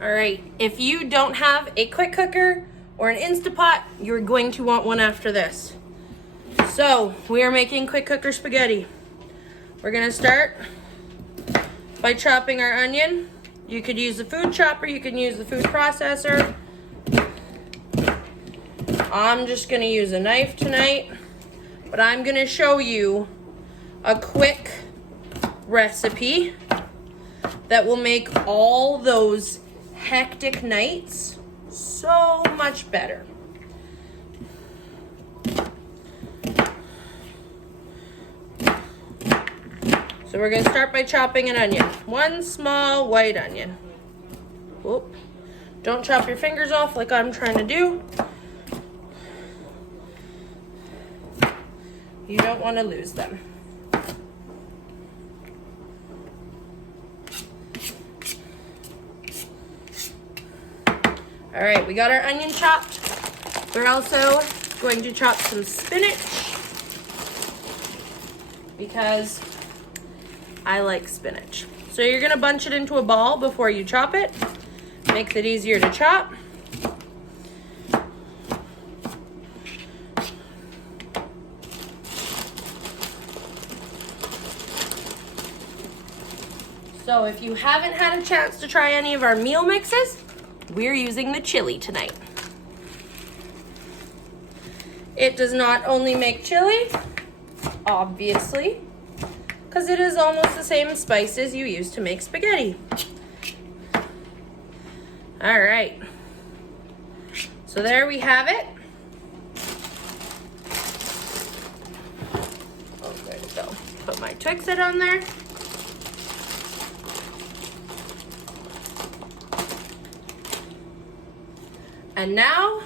All right, if you don't have a quick cooker or an Instapot, you're going to want one after this. So we are making quick cooker spaghetti. We're gonna start by chopping our onion. You could use the food chopper, you can use the food processor. I'm just gonna use a knife tonight, but I'm gonna show you a quick recipe that will make all those hectic nights so much better. So we're gonna start by chopping an onion. One small white onion. Whoop. Don't chop your fingers off like I'm trying to do. You don't want to lose them. All right, we got our onion chopped. We're also going to chop some spinach because I like spinach. So you're gonna bunch it into a ball before you chop it. Makes it easier to chop. So if you haven't had a chance to try any of our meal mixes, we're using the chili tonight. It does not only make chili, obviously, because it is almost the same spices you use to make spaghetti. All right, so there we have it. Okay, so put my Twix-It on there. And now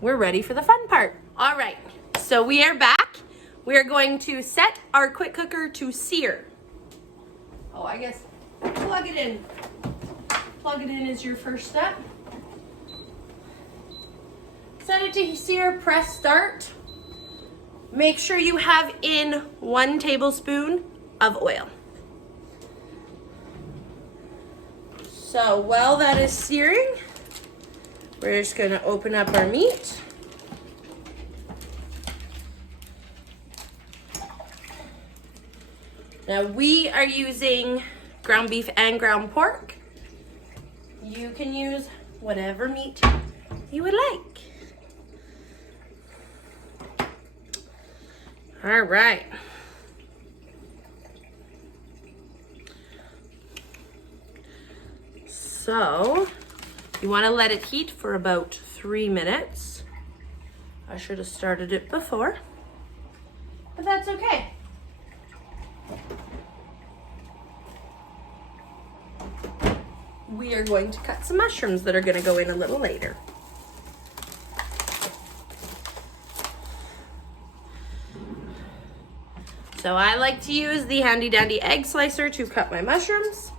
we're ready for the fun part. All right, so we are back. We are going to set our quick cooker to sear. Oh, I guess plug it in. Plug it in is your first step. Set it to sear, press start. Make sure you have in 1 tablespoon of oil. So while that is searing, we're just gonna open up our meat. Now we are using ground beef and ground pork. You can use whatever meat you would like. All right. So you want to let it heat for about 3 minutes. I should have started it before, but that's okay. We are going to cut some mushrooms that are going to go in a little later. So I like to use the handy dandy egg slicer to cut my mushrooms.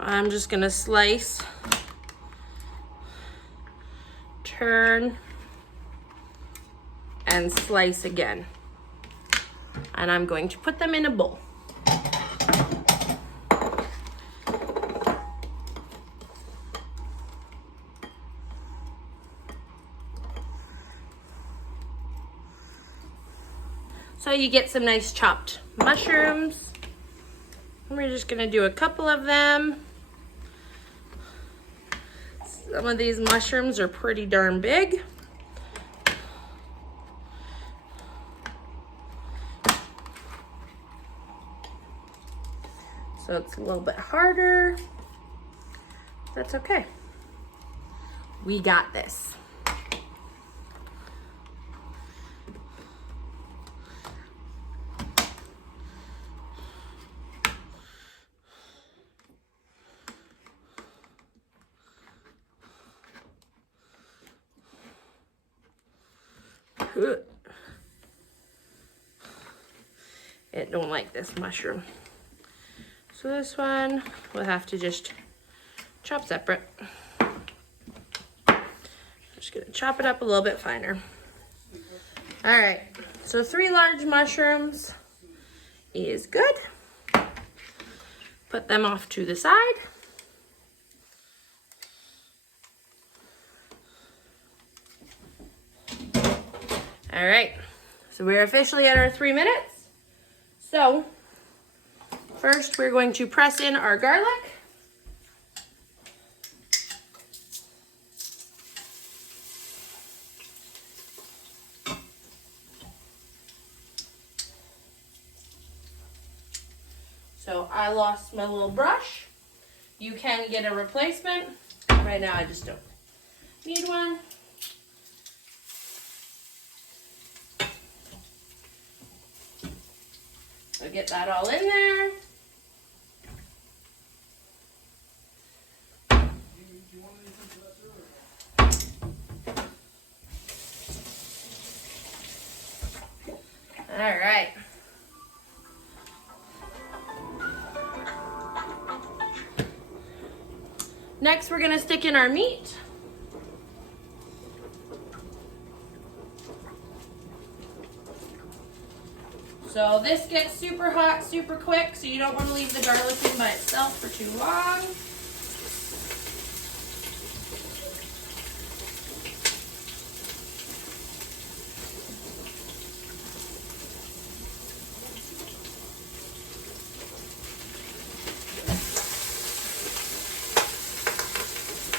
I'm just gonna slice, turn, and slice again. And I'm going to put them in a bowl. So you get some nice chopped mushrooms. And we're just gonna do a couple of them. Some of these mushrooms are pretty darn big. So it's a little bit harder. That's okay. We got this. It don't like this mushroom. So this one we'll have to just chop separate. Just gonna chop it up a little bit finer. All right, so 3 large mushrooms is good. Put them off to the side. All right, so we're officially at our 3 minutes. So first we're going to press in our garlic. So I lost my little brush. You can get a replacement. Right now I just don't need one. So get that all in there. All right. Next, we're gonna stick in our meat. So this gets super hot, super quick, so you don't want to leave the garlic in by itself for too long.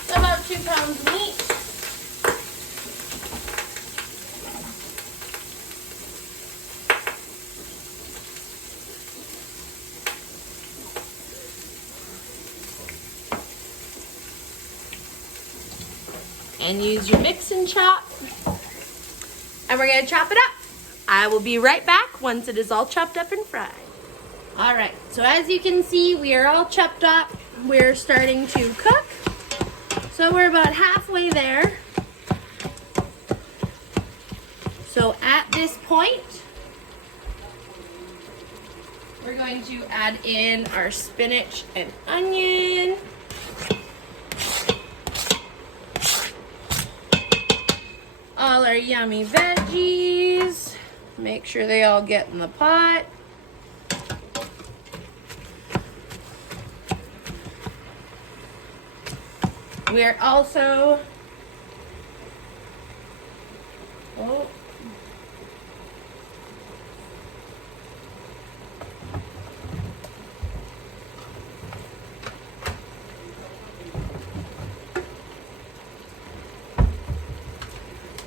So about 2 pounds of meat. And use your mix and chop. And we're gonna chop it up. I will be right back once it is all chopped up and fried. All right, so as you can see, we are all chopped up. We're starting to cook. So we're about halfway there. So at this point, we're going to add in our spinach and onion. All our yummy veggies. Make sure they all get in the pot. We're also,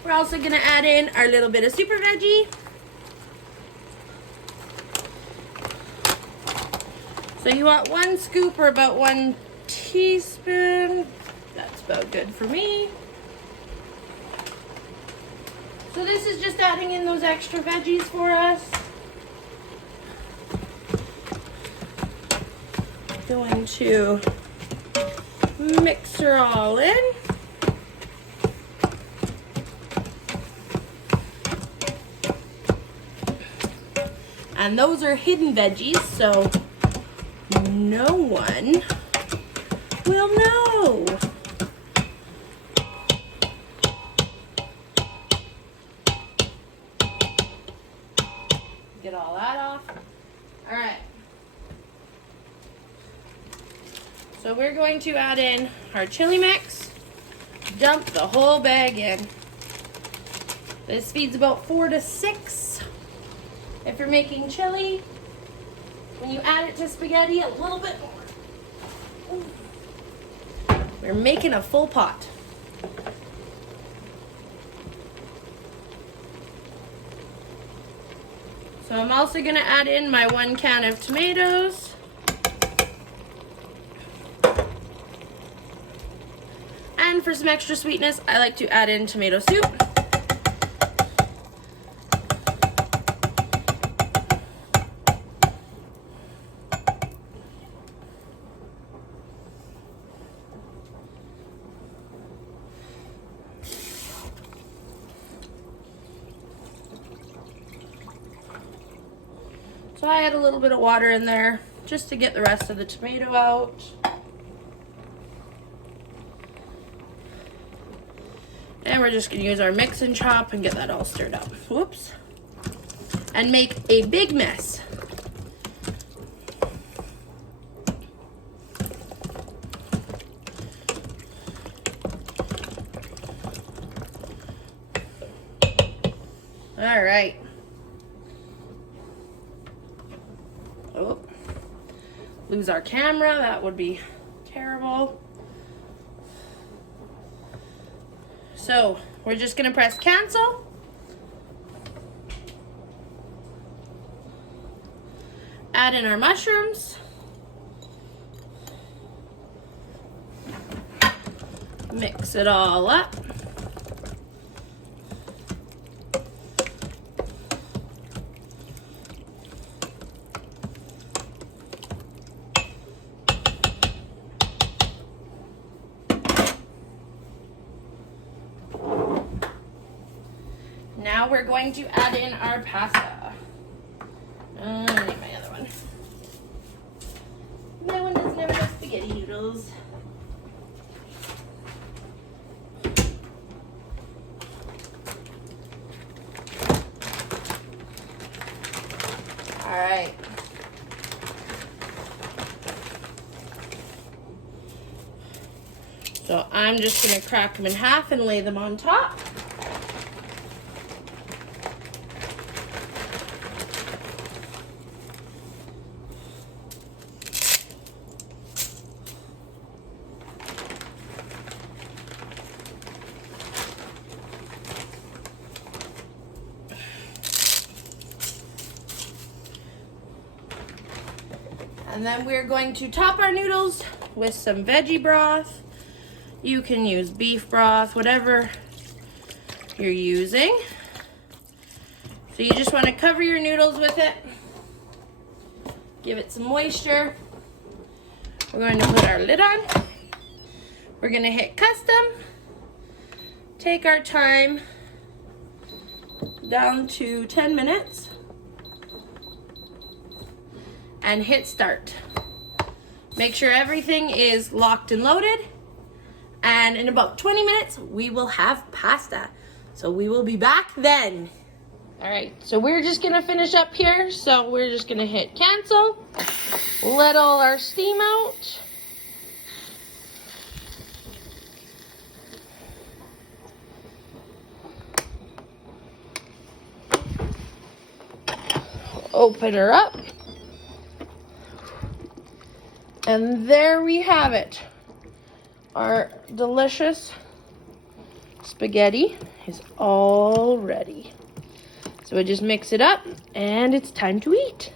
we're also gonna add in our little bit of super veggie. So you want 1 scoop or about 1 teaspoon. That's about good for me. So this is just adding in those extra veggies for us. Going to mix her all in. And those are hidden veggies, so no one will know. Get all that off. All right. So we're going to add in our chili mix. Dump the whole bag in. This feeds about 4 to 6. If you're making chili, when you add it to spaghetti, a little bit more. We're making a full pot. So I'm also gonna add in my 1 can of tomatoes. And for some extra sweetness, I like to add in tomato soup. So I add a little bit of water in there just to get the rest of the tomato out. And we're just gonna use our mix and chop and get that all stirred up. Whoops. And make a big mess. All right. Oh, lose our camera. That would be terrible. So we're just gonna press cancel. Add in our mushrooms. Mix it all up. Now we're going to add in our pasta. I need my other one. My one doesn't have enough spaghetti noodles. All right. So I'm just gonna crack them in half and lay them on top. And then we're going to top our noodles with some veggie broth. You can use beef broth, whatever you're using. So you just want to cover your noodles with it. Give it some moisture. We're going to put our lid on. We're going to hit custom. Take our time down to 10 minutes. And hit start. Make sure everything is locked and loaded. And in about 20 minutes, we will have pasta. So we will be back then. All right, so we're just gonna finish up here. So we're just gonna hit cancel. Let all our steam out. Open her up. And there we have it. Our delicious spaghetti is all ready. So we just mix it up and it's time to eat.